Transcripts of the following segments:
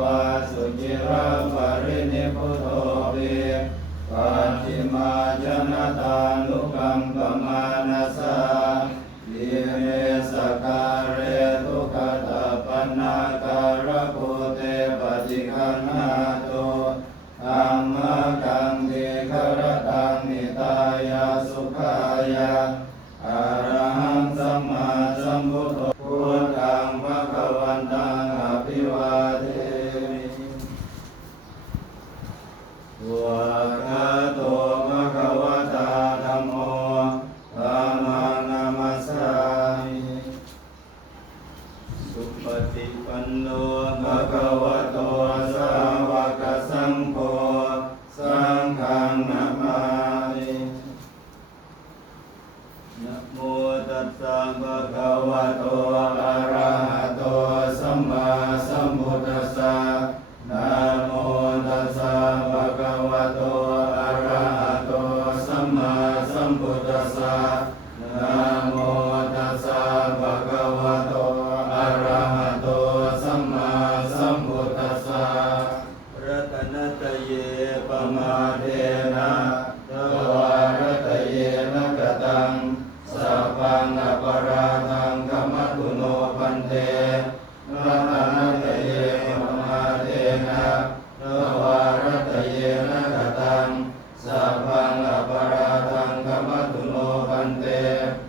วาสุจิราภรินิพุทโธวิปัจฉิมาจนะตานุกัมปมานัสสะยิเมสการเรทุขตาปันนาการะโพเตปฏิคันหาตุธัมมะกังติครตังนิตายาสุขายาอะระหังสัมมาสัมพุทโธพุทธังภคะวันตังอภิวาเทมิวะกะโตภะคะวะตาธัมโมธัมมังนามัสสามิสุปฏิปันโนภะคะวะโตสาวกสังโฆสังฆังนะมามินะโมตัสสะภะคะวะโตอะระหะโตสัมมาสัมพุทธัสสะนะโมตัสสะภะคะวะโตอะระหะโตสัมมาสัมพุทธัสสะนะโมตัสสะภะคะวะโตอะระหะโตสัมมาสัมพุทธัสสะรัตนัตเยปมาเทนะทวารตเยนะกตังสัพพังอปราทังกัมมตุโนปันเตรัตนัตเยปมาเทนะทวารตเยนะกตังสัพพังอปราทังกัมมตุโนปันเต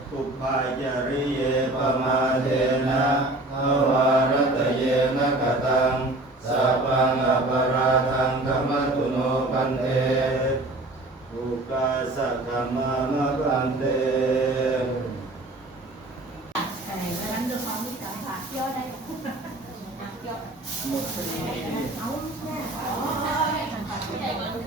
ปุพพายริเยปมาเทนะทวารตเยนะกตังสัพพังอปราทังกัมมตุโนปันเตอุกาสะกัมมะมะปันเตĐánh được không? Cảm phạt vô đây. Vô. Nấu nha. Thành phạt cái này vẫn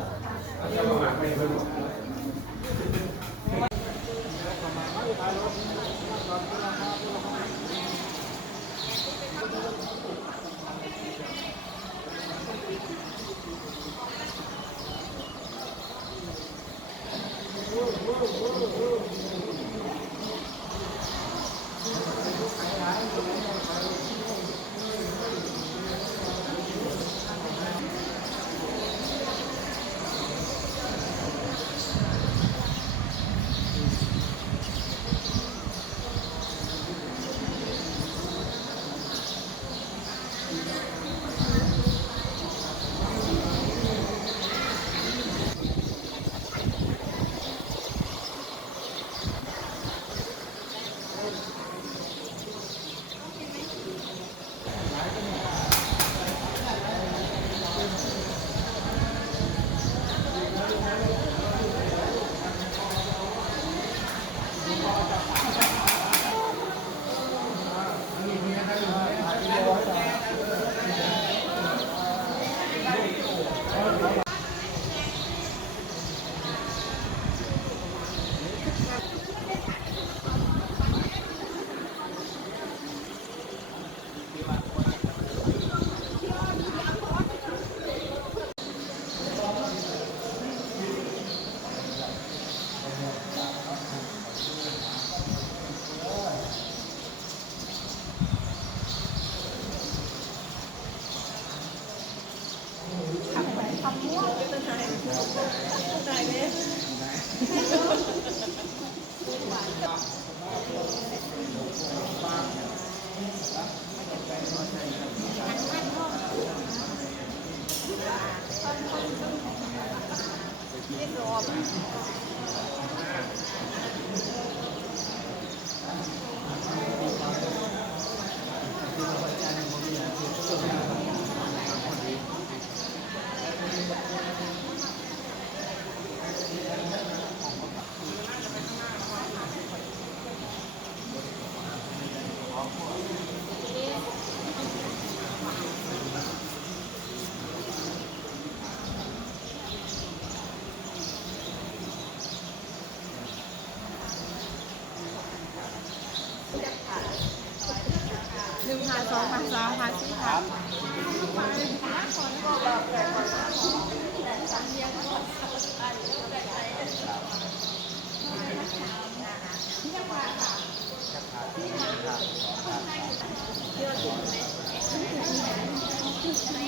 ใช่ไหม